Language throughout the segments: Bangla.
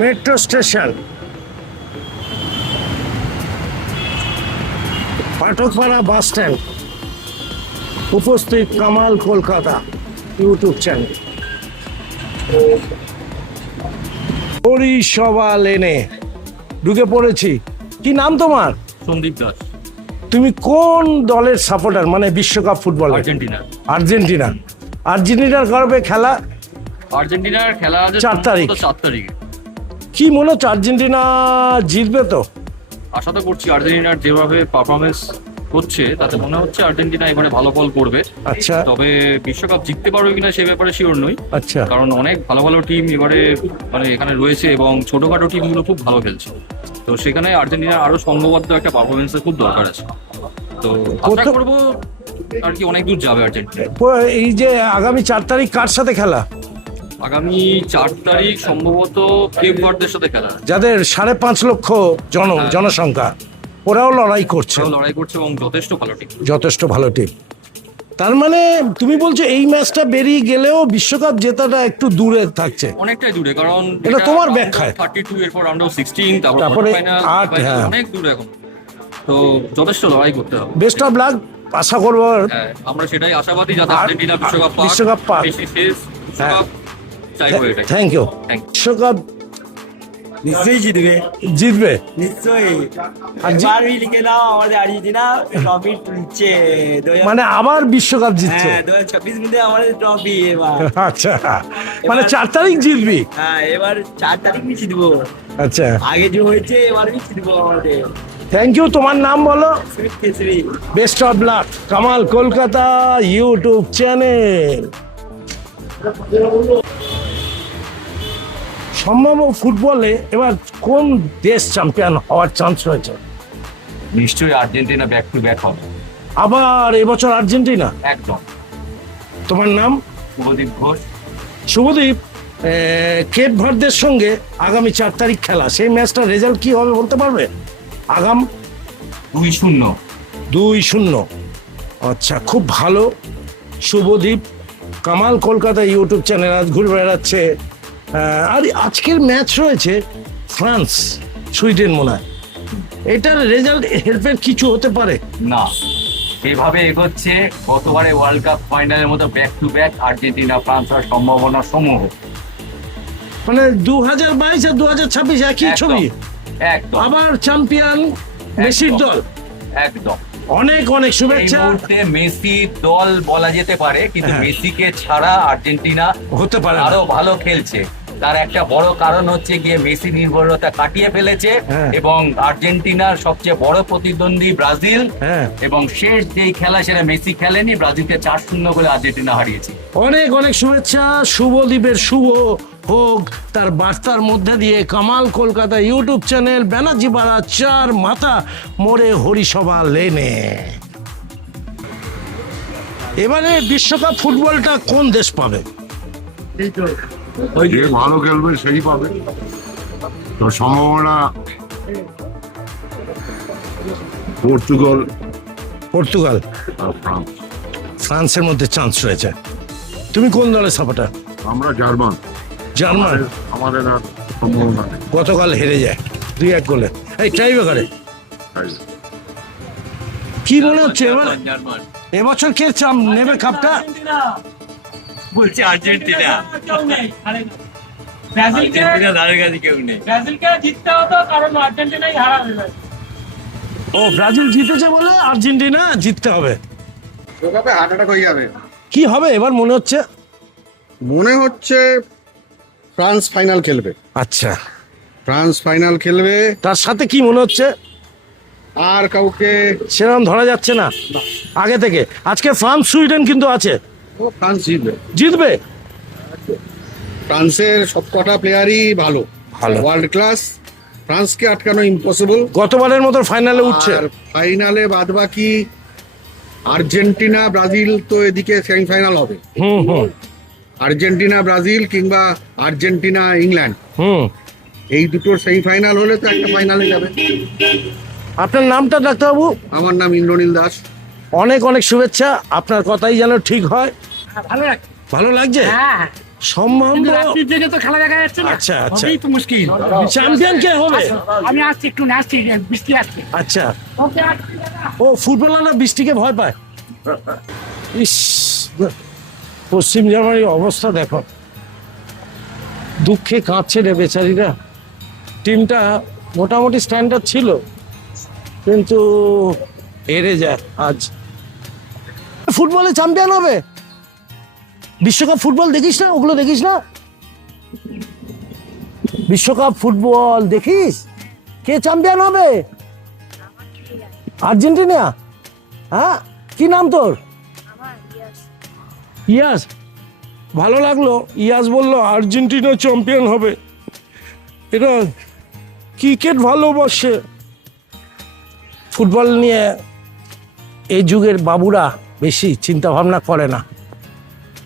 মেট্রো স্টেশন, পাঠকপাড়া বাস স্ট্যান্ড, উপস্থিত কামাল কলকাতা ইউটিউব চ্যানেল। পরিষেবা লেনে ঢুকে পড়েছি। কি নাম তোমার? সন্দীপ দাস। তুমি কোন দলের সাপোর্টার, মানে বিশ্বকাপ ফুটবল? আর্জেন্টিনা। আর্জেন্টিনা। আর্জেন্টিনার করবে খেলা আর্জেন্টিনার খেলা আছে 4 তারিখ। 4 তারিখে। কি মনে হচ্ছে আর্জেন্টিনা জিতবে তো? আশা তো করছি আর্জেন্টিনার যেভাবে পারফরমেন্স হচ্ছে তাতে মনে হচ্ছে আর্জেন্টিনা এবারে ভালো ফল করবে। আচ্ছা তবে বিশ্বকাপ জিততে পারবে কিনা সে ব্যাপারে শিওর নই, আচ্ছা। কারণ অনেক ভালো ভালো টিম এবারে মানে এখানে রয়েছে এবং ছোটখাটো টিমগুলো খুব ভালো খেলছে। তো সেখানে আর্জেন্টিনার আরো সংঘবদ্ধ একটা পারফরমেন্সের খুব দরকার আছে। তো আশা করবো আর কি অনেক দূর যাবে আর্জেন্টিনা। এই যে আগামী 4 তারিখ কার সাথে খেলা? আগামী 4 তারিখ সম্ভবত কেপ ভার্দের সাথে খেলা, যাদের 5.5 লক্ষ জনসংখ্যা, ওরাও লড়াই করছে, লড়াই করছে এবং যথেষ্ট ভালো টিম। যথেষ্ট ভালো টিম। তার মানে তুমি বলছো এই ম্যাচটা বেরিয়ে গেলেও বিশ্বকাপ জেতাটা একটু দূরে থাকছে? অনেকটাই দূরে, কারণ এটা তোমার ব্যাখ্যায়। 32 এরপর রাউন্ড অফ 16, তারপরে তারপরে ফাইনাল, 8, হ্যাঁ। অনেক দূরে এখন। তো যথেষ্ট লড়াই করতে হবে। বেস্ট অফ লাক, আশা করবো। হ্যাঁ, আমরা সেটাই আশাবাদী যাতে আর আর্জেন্টিনা বিশ্বকাপ পাক। বেশি শেষ বিশ্বকাপ চাইবো এটাই। Thank you. Thank you. বিশ্বকাপ নিশ্চয়ই জিতবে, জিতবে। নিশ্চয়ই। আর এবারই লিখে নাও আমাদের আর্জেন্টিনা ট্রফি তুলছে। মানে আবার বিশ্বকাপ জিতছে? হ্যাঁ, 2026 মধ্যে আমাদের ট্রফি এবার। আচ্ছা, মানে 4 তারিখ জিতবি? হ্যাঁ, এবার 4 তারিখ জিতবো। আচ্ছা, আগে যে হয়েছে এবার জিতবো আমাদের। Thank you. তোমার নাম বলো? Sweet Kesari. Best of luck. Kamal Kolkata YouTube channel. সম্ভাব্য ফুটবলে এবার কোন দেশ চ্যাম্পিয়ন হওয়ার চান্স রয়েছে? নিশ্চয়ই আর্জেন্টিনা ব্যাক টু ব্যাক হবে। আবার এবছর আর্জেন্টিনা? একদম। তোমার নাম? শুভদীপ ঘোষ। শুভদীপ, কেপ ভার্দের সঙ্গে আগামী 4 তারিখ খেলা, সেই ম্যাচটার রেজাল্ট কি হবে বলতে পারবে? আগাম 2-0। 2-0। আচ্ছা, খুব ভালো। শুভদীপ, কামাল কলকাতা ইউটিউব চ্যানেল আজ ঘুরে বেড়াচ্ছে। আর আজকের ম্যাচ রয়েছে ফ্রান্স সুইডেন, মনে হয় এটার রেজাল্ট হেল্পের কিছু হতে পারে না, এভাবে এগোচ্ছে গতবারে ওয়ার্ল্ড কাপ ফাইনালের মতো back to back Argentina France হওয়ার সম্ভাবনা সমূহ। মানে 2022 আর 2026 একই একদম, ছবি। একদম। আবার চ্যাম্পিয়ন মেসির দল। একদম। অনেক অনেক এই শুভেচ্ছা। মুহূর্তে মেসি দল বলা যেতে পারে, কিন্তু হ্যাঁ। মেসিকে ছাড়া আর্জেন্টিনা হতে পারে না। আরো ভালো খেলছে। তার একটা বড় কারণ হচ্ছে গিয়ে মেসি নির্ভরতা কাটিয়ে ফেলেছে হ্যাঁ। এবং আর্জেন্টিনার সবচেয়ে বড় প্রতিদ্বন্দ্বী ব্রাজিল, হ্যাঁ। এবং শেষ যেই খেলা সেটা মেসি খেলেনি, ব্রাজিলকে 4-0 করে আর্জেন্টিনা হারিয়েছে। অনেক অনেক শুভেচ্ছা। শুভদীপের শুভ হোক তার বার্তার মধ্যে দিয়ে কামাল কলকাতা ইউটিউব চ্যানেল, ব্যানার্জি পাড়া 4 মাথা মোড়ে হরিসভা লেনে। এবারে বিশ্বকাপ ফুটবলটা কোন দেশ পাবে? যে ভালো খেলবে সেই পাবে। তো সম্ভাবনা পর্তুগাল পর্তুগাল আর ফ্রান্স। ফ্রান্সের মধ্যে চান্স রয়েছে। তুমি কোন দলের সাপোর্টার? আমরা জার্মান। জার্মান। আমাদের আর সম্ভাবনা নেই। গতকাল হেরে যায় 2-1 গোলে, এই টাইব্রেকারে। তাই কি মনে হচ্ছে এবার এবছর কে নেবে কাপটা? বলছে আর্জেন্টিনা। ব্রাজিলকে ধারে কাছে কেউ নেই। জিততে হতো, কারণ আর্জেন্টিনাই হারাবে। ও, ব্রাজিল জিতেছে বলে আর্জেন্টিনা জিততে হবে। ওভাবে হার্ট অ্যাটাক হয়ে যাবে। কি হবে এবার মনে হচ্ছে? মনে হচ্ছে ফ্রান্স ফাইনাল খেলবে। আচ্ছা, ফ্রান্স ফাইনাল খেলবে। তার সাথে কি মনে হচ্ছে? আর কাউকে সেরকম ধরা যাচ্ছে না আগে থেকে। আজকে ফ্রান্স সুইডেন কিন্তু আছে। ফ্রান্স জিতবে। জিতবে। ফ্রান্সের সবকটা প্লেয়ারই ভালো, ভালো। World class. ফ্রান্সকে আটকানো ইম্পসিবল। গতবারের মতো ফাইনালে উঠছে। আর ফাইনালে বাদ বাকি আর্জেন্টিনা ব্রাজিল, তো এদিকে সেমিফাইনাল হবে। হুম হুম আর্জেন্টিনা ব্রাজিল কিংবা আর্জেন্টিনা ইংল্যান্ড, হুম। এই দুটোর সেমিফাইনাল হলে তো একটা ফাইনালে যাবে। আপনার নামটা ডাক্তারবাবু? আমার নাম ইন্দ্রনীল দাস। অনেক অনেক শুভেচ্ছা। আপনার কথাই যেন ঠিক হয়। ভালো লাগে। ভালো লাগছে? হ্যাঁ, সম্ভব রাত্রির দিকে তো খেলা দেখা যাচ্ছে না। আচ্ছা, আচ্ছা। হবেই তো মুশকিল। চ্যাম্পিয়ন কে হবে? আমি আসছি একটু আসছি, বৃষ্টি আসছে। আচ্ছা, ওকে, আসছি দাদা। ও ফুটবলাররা বৃষ্টিকে ভয় পায়। ইস, পশ্চিম জার্মানির অবস্থা দেখো, দুঃখে কাঁদছে রে বেচারিরা। টিমটা মোটামুটি স্ট্যান্ডার্ড ছিল, কিন্তু হেরে যায় আজ। ফুটবলে চ্যাম্পিয়ন হবে, বিশ্বকাপ ফুটবল দেখিস না? ওগুলো দেখিস না? বিশ্বকাপ ফুটবল দেখিস? কে চ্যাম্পিয়ন হবে? আর্জেন্টিনা? হ্যাঁ, কি নাম তোর? ইয়াস। ভালো লাগলো, ইয়াস বললো আর্জেন্টিনা চ্যাম্পিয়ন হবে। এটা ক্রিকেট ভালোবাসে, ফুটবল নিয়ে এই যুগের বাবুরা বেশি চিন্তা ভাবনা করে না।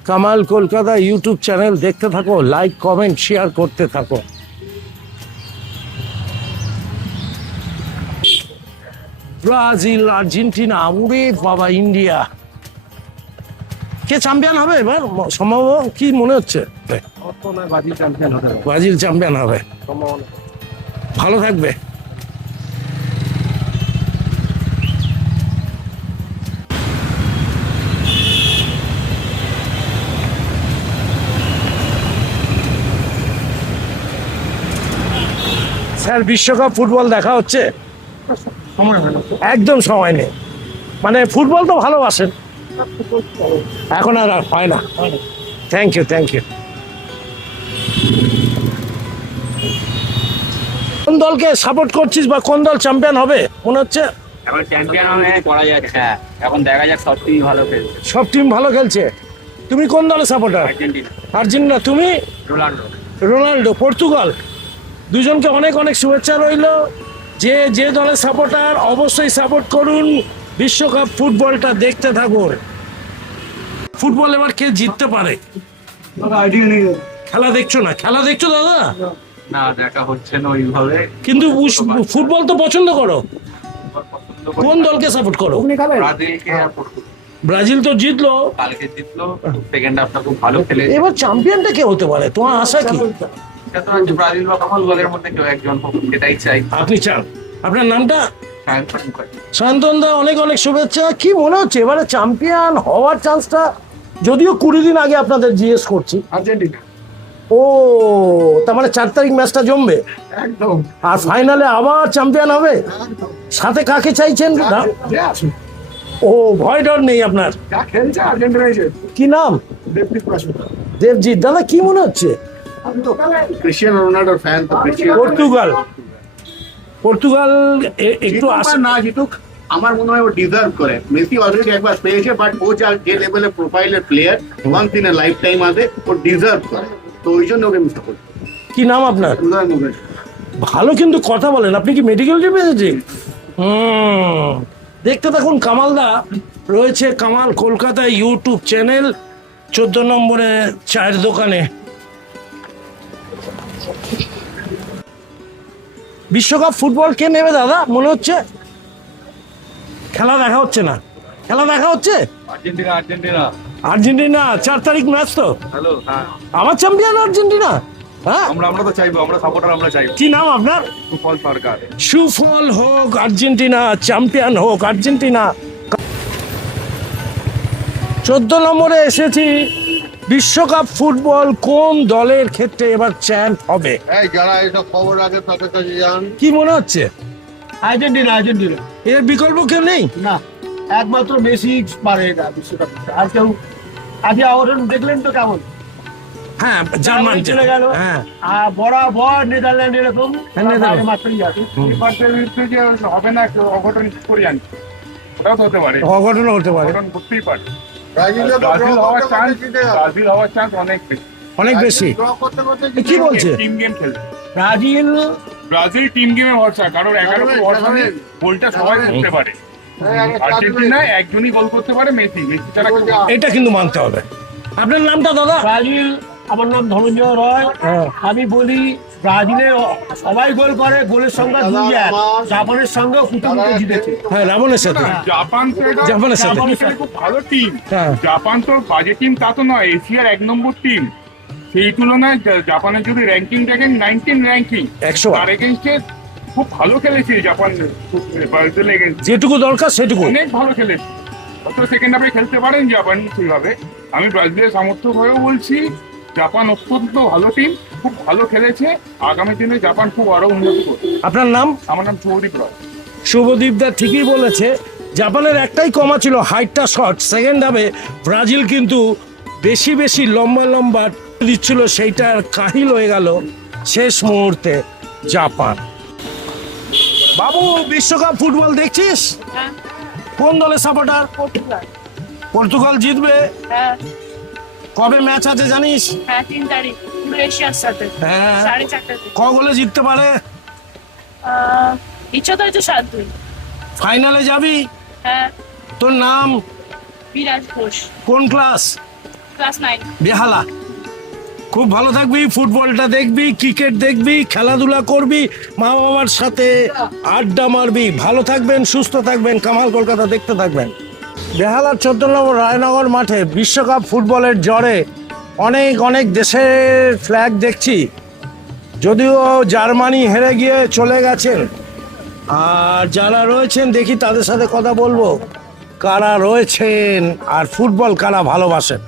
কামাল কলকাতা ইউটিউব চ্যানেল দেখতে থাকো, লাইক কমেন্ট শেয়ার করতে থাকো। ব্রাজিল, আর্জেন্টিনা, উরে বাবা, ইন্ডিয়া। কে চ্যাম্পিয়ন হবে এবার? সম্ভব কি মনে হচ্ছে? ব্রাজিল চ্যাম্পিয়ন হবে। ভালো থাকবে। স্যার, বিশ্বকাপ ফুটবল দেখা হচ্ছে? একদম সময় নেই, মানে ফুটবল তো ভালোবাসেন, এখন আর হয় না। Thank you, thank you. কোন দলকে সাপোর্ট করছিস বা কোন দল চ্যাম্পিয়ন হবে মনে হচ্ছে? এখন চ্যাম্পিয়ন হবে করা যাচ্ছে, এখন দেখা যাক সব টিমই ভালো খেলছে। সব টিম ভালো খেলছে। তুমি কোন দলের সাপোর্টার? Argentina, Argentina. তুমি? রোনাল্ডো। রোনাল্ডো। পর্তুগাল। দুজনকে অনেক অনেক শুভেচ্ছা রইল। যে যে দলের সাপোর্টার অবশ্যই সাপোর্ট করুন, বিশ্বকাপ ফুটবলটা দেখতে থাকুন। ফুটবল এবার কে জিততে পারে? খেলা দেখছো না? খেলা দেখছো দাদা? না, দেখা হচ্ছে না ওইভাবে। কিন্তু ফুটবল তো পছন্দ করো, কোন দলকে সাপোর্ট করো? ব্রাজিলকে আর পর্তুগাল। ব্রাজিল তো জিতলো, কালকে জিতলো, সেকেন্ড হাফটা খুব ভালো খেলে। এবার চ্যাম্পিয়নটা কে হতে পারে তোমার আশা কি? এটা তো হচ্ছে ব্রাজিল বা পর্তুগালের মধ্যে কেউ একজন হোক, সেটাই চাই। আপনি চান? আপনার নামটা? সায়ন্তন মুখার্জি। শান্তন দা, অনেক অনেক শুভেচ্ছা। কি মনে হচ্ছে এবারে চ্যাম্পিয়ন হওয়ার চান্সটা? যদিও 20 দিন আগে আপনাদের জিজ্ঞেস করছি। আর্জেন্টিনা ও, তার মানে 4 তারিখ ম্যাচটা জমবে একদম। আর ফাইনালে আবার চ্যাম্পিয়ন হবে। সাথে কাকে চাইছেন? ও, ভয় ডর নেই আপনার? যা খেলছে আর্জেন্টিনা, কি নাম? দেবজিৎ পাশু। দেবজিৎ। দাদা কি মনে হচ্ছে? আমি তো ক্রিস্টিয়ানো রোনাল্ডোর ফ্যান, তো ক্রিস্টিয়ানো পর্তুগাল। পর্তুগাল একটু জিতুক বা না জিতুক, আমার মনে হয় ও ডিজার্ভ করে। মেসি অলরেডি একবার পেয়েছে, বাট ও যা যে লেভেলের প্রোফাইলের player, once in a life time আছে, ও ডিজার্ভ করে। তো ওই জন্য ওকে মিস করি। কি নাম আপনার? ভালো কিন্তু কথা বলেন। আপনি কি মেডিকেল টিমে এসেছেন? দেখতে থাকুন। কামালদা রয়েছে কামাল কলকাতা ইউটিউব চ্যানেল, 14 নম্বরে চায়ের দোকানে। বিশ্বকাপ ফুটবল কে নেবে দাদা মনে হচ্ছে? খেলা দেখা হচ্ছে না? খেলা দেখা হচ্ছে? Argentina, Argentina. আর্জেন্টিনা 4 তারিখ ম্যাচ তো। হ্যালো, হ্যাঁ। আবার চ্যাম্পিয়ন আর্জেন্টিনা? হ্যাঁ, আমরা তো চাইবো, আমরা সাপোর্টার, আমরা চাইবো। কি নাম আপনার? সুফল সরকার। সুফল হোক আর্জেন্টিনা, চ্যাম্পিয়ন হোক আর্জেন্টিনা। 14 নম্বরে এসেছি। বিশ্বকাপ ফুটবল কোন দলের ক্ষেত্রে এবার চ্যাম্প হবে? এই যারা এইসব খবর আগে তাদের কাছে যান। কি মনে হচ্ছে? Argentina, Argentina. এর বিকল্প কেউ নেই? না, একমাত্র মেসি পারে এটা বিশ্বকাপ। আর কেউ আজকে আওয়ারন দেখলেন তো কেমন? হ্যাঁ, জার্মান চলে গেল। হ্যাঁ, আর বরাবর নেদারল্যান্ড এরকম নেদারল্যান্ড। মাত্রই আছে। যে হবে না, একটু অঘটন করে জানি, ওটাও তো হতে পারে। অঘটন হতে পারে, অঘটন ঘটতেই পারে। ব্রাজিল হওয়ার চান্স অনেক বেশি। অনেক বেশি। কি বলছে? টিম গেম খেলবে ব্রাজিল টিম গেমে ভরসা, কারণ 11 ভরসা নেই, গোলটা সবাই করতে পারে। আর্জেন্টিনা একজনই গোল করতে পারে, মেসি ছাড়া কেউ। এটা কিন্তু মানতে হবে। আপনার নামটা দাদা? ব্রাজিল। আমার নাম ধনঞ্জয় রয়। হ্যাঁ। আমি বলি ব্রাজিলের সবাই গোল করে, গোলের সংখ্যা 2-1। জাপানের সঙ্গে ফুটবল জিতেছে। হ্যাঁ, রাবণের সাথে। জাপানের সাথে। খুব ভালো টিম। হ্যাঁ। জাপান তো বাজে টিম তা তো নয়, এশিয়ার 1 নম্বর টিম। সেই তুলনায় জাপানের যদি র্যাঙ্কিং দেখেন 19 র্যাঙ্কিং, 100 তার এগেনস্টে খুব ভালো খেলেছে জাপান, ব্রাজিলের এগেনস্টে যেটুকু দরকার সেটুকু। অনেক ভালো খেলেছে। অত সেকেন্ড হাফে খেলতে পারেন জাপান সেইভাবে। আমি ব্রাজিলের সমর্থক হয়েও বলছি জাপান অত্যন্ত ভালো টিম, খুব ভালো খেলেছে। আগামী দিনে জাপান খুব আরো উন্নতি করবে। আপনার নাম? আমার নাম চৌদীপ রয়। শুভদীপ দা ঠিকই বলেছে, জাপানের একটাই কমা ছিল, হাইটটা শর্ট। সেকেন্ড হাফে ব্রাজিল কিন্তু বেশি বেশি লম্বা লম্বা দিচ্ছিল, সেইটার কাহিল হয়ে গেল শেষ মুহূর্তে জাপান। বাবু, বিশ্বকাপ ফুটবল দেখছিস? হ্যাঁ, কোন দলের সাপোর্টার? পর্তুগাল। পর্তুগাল জিতবে? হ্যাঁ কবে ম্যাচ আছে জানিস? হ্যাঁ, 3 তারিখ ক্রোয়েশিয়ার সাথে হ্যাঁ, 4:30 ক গোলে জিততে পারে? ইচ্ছা তো হচ্ছে 7-2। ফাইনালে যাবি? হ্যাঁ, তোর নাম? বিরাজ ঘোষ, কোন ক্লাস? ক্লাস 9। বেহালা। খুব ভালো থাকবি, ফুটবলটা দেখবি, ক্রিকেট দেখবি, খেলাধুলা করবি, মা বাবার সাথে আড্ডা মারবি। ভালো থাকবেন, সুস্থ থাকবেন, কামাল কলকাতা দেখতে থাকবেন। বেহালার 14 নম্বর রায়নগর মাঠে বিশ্বকাপ ফুটবলের জ্বরে অনেক অনেক দেশের ফ্ল্যাগ দেখছি। যদিও জার্মানি হেরে গিয়ে চলে গেছেন, আর যারা রয়েছেন দেখি তাদের সাথে কথা বলবো, কারা রয়েছেন আর ফুটবল কারা ভালোবাসেন।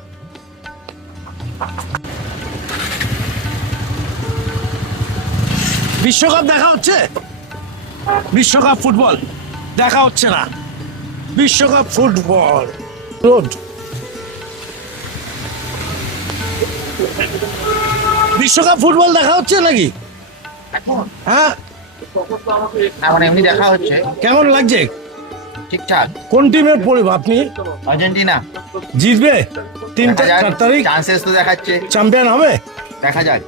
বিশ্বকাপ দেখা হচ্ছে? বিশ্বকাপ ফুটবল দেখা হচ্ছে না। বিশ্বকাপ ফুটবল রোড। বিশ্বকাপ ফুটবল দেখা হচ্ছে নাকি? হ্যাঁ, মানে এমনি দেখা হচ্ছে, কেমন লাগছে? ঠিকঠাক। কোন টিমের পরিব আপনি? আর্জেন্টিনা জিতবে 3 তারিখ? চান্সেস তো দেখাচ্ছে, চ্যাম্পিয়ন হবে, দেখা যাক।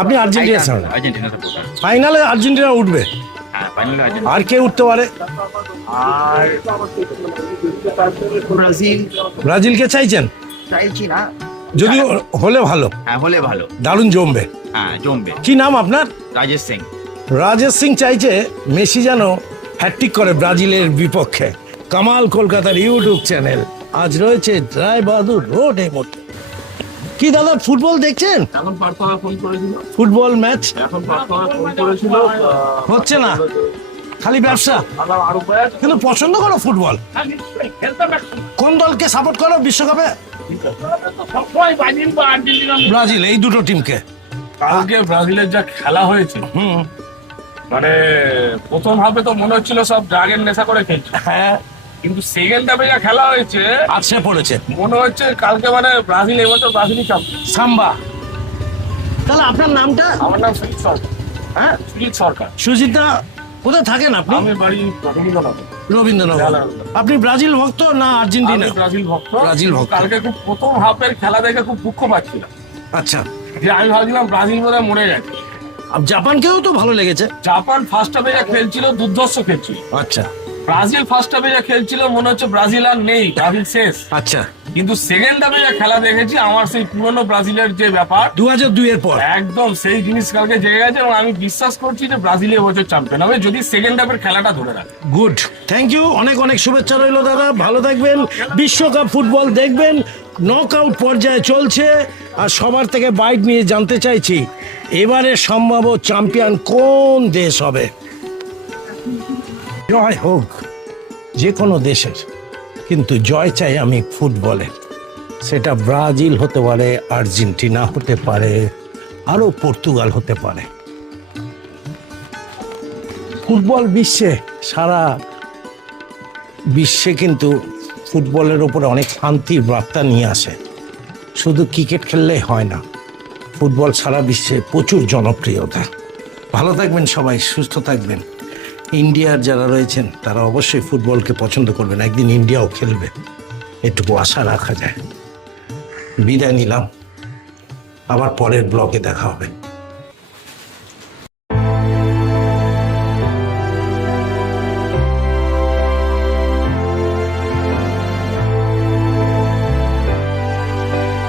আপনি আর্জেন্টিনা চান? Argentina supporter. ফাইনালে আর্জেন্টিনা উঠবে, হ্যাঁ, ফাইনালে আর্জেন্টিনা। আর কে উঠতে পারে? আর ব্রাজিল ব্রাজিলকে চাইছেন? চাইছি না, যদি হলে ভালো, হ্যাঁ হলে ভালো, দারুণ জমবে। হ্যাঁ জমবে। কি নাম আপনার? রাজেশ সিং। রাজেশ সিং চাইছে মেসি যেন হ্যাট্রিক করে ব্রাজিলের বিপক্ষে। কামাল কলকাতার ইউটিউব চ্যানেল আজ রয়েছে রায় বাহাদুর রোড এই মুহূর্তে। কি দাদা, ফুটবল দেখছেন? এখন পার্থনা ফোন করেছিল, ফুটবল ম্যাচ এখন পার্থনা ফোন করেছিল, হচ্ছে না, খালি ব্যবসা। আরো কিন্তু পছন্দ করো ফুটবল? কোন দলকে সাপোর্ট করো বিশ্বকাপে? ব্রাজিল, এই দুটো টিমকে। কালকে ব্রাজিলের যা খেলা হয়েছে, হুম, মানে প্রথম হাফে তো মনে হচ্ছিল সব ড্রাগের নেশা করে খেলছে, হ্যাঁ, কিন্তু সেকেন্ড হাফে যা খেলা হয়েছে আছড়ে পড়েছে মনে হচ্ছে কালকে মানে ব্রাজিল এবছর ব্রাজিলই চ্যাম্পিয়ন। সাম্বা। তাহলে আপনার নামটা? আমার নাম সুজিত সরকার। হ্যাঁ, সুজিত সরকার। সুজিতদা, কোথায় থাকেন আপনি? আমি বাড়ি রবীন্দ্রনাথ। রবীন্দ্রনগর। আপনি ব্রাজিল ভক্ত না আর্জেন্টিনা? আমি ব্রাজিল ভক্ত। ব্রাজিল ভক্ত। কালকে খুব প্রথম হাফের খেলা দেখে খুব দুঃখ পাচ্ছিলাম, আচ্ছা, যে আমি ভাবছিলাম ব্রাজিল বোধহয় মরে গেছে। জাপানকেও তো ভালো লেগেছে। জাপান ফার্স্ট হাফে যা খেলছিল দুর্ধর্ষ খেলছিল, আচ্ছা ব্রাজিল ফার্স্ট হাফে যা খেলছিল মনে হচ্ছে ব্রাজিল আর নেই, ব্রাজিল শেষ। আচ্ছা, কিন্তু সেকেন্ড হাফে যা খেলা দেখেছি আমার সেই পুরনো ব্রাজিলের যে ব্যাপার 2002 এর পর একদম সেই জিনিস কালকে জেগে গেছে, এবং আমি বিশ্বাস করছি যে ব্রাজিল এবছর চ্যাম্পিয়ন হবে যদি সেকেন্ড হাফের খেলাটা ধরে রাখে। গুড, থ্যাংক ইউ, অনেক অনেক শুভেচ্ছা রইল দাদা, ভালো থাকবেন। বিশ্বকাপ ফুটবল দেখবেন, নকআউট পর্যায়ে চলছে, আর সবার থেকে বাইট নিয়ে জানতে চাইছি এবারে সম্ভাব্য চ্যাম্পিয়ন কোন দেশ হবে। জয় হোক যে কোনো দেশের, কিন্তু জয় চাই আমি ফুটবলে। সেটা ব্রাজিল হতে পারে, আর্জেন্টিনা হতে পারে, আরও পর্তুগাল হতে পারে। ফুটবল বিশ্বে, সারা বিশ্বে কিন্তু ফুটবলের উপরে অনেক শান্তির বার্তা নিয়ে আসে। শুধু ক্রিকেট খেললেই হয় না, ফুটবল সারা বিশ্বে প্রচুর জনপ্রিয়তা। ভালো থাকবেন সবাই, সুস্থ থাকবেন। ইন্ডিয়ার যারা রয়েছেন তারা অবশ্যই ফুটবলকে পছন্দ করবেন, একদিন ইন্ডিয়াও খেলবে, এটুকু আশা রাখা যায়। বিদায় নিলাম, আবার পরের ব্লগে দেখা হবে।